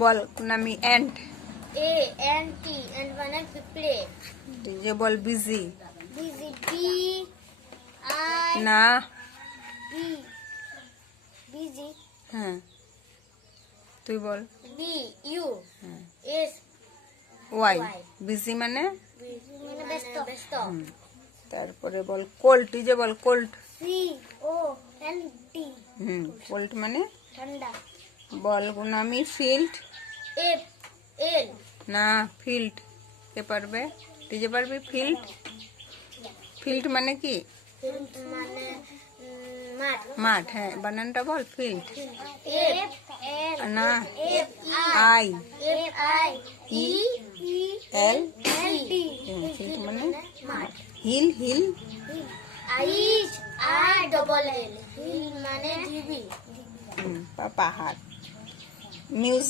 Ball কুনামি ant ANT and মানে পিঁপড়ে। যে বল বিজি বিজি BI না বিজি হ্যাঁ তুই বল BUS ওয়াই বিজি মানে মানে ব্যস্ত। তারপরে বল কোল্ড যে বল কোল্ড COLD কোল্ড মানে ঠান্ডা। বল গুনামি ফিল্ড FL না ফিল্ড কে পারবে তুই যে পারবি ফিল্ড ফিল্ড মানে কি মানে মাঠ। মাঠ হ্যাঁ বানানটা বল ফিল্ড FL না আই এল FIELD ফিল্ড মানে মাঠ। হিল হিল IL হিল মানে ঢিবি। পাহাড় মিউজিক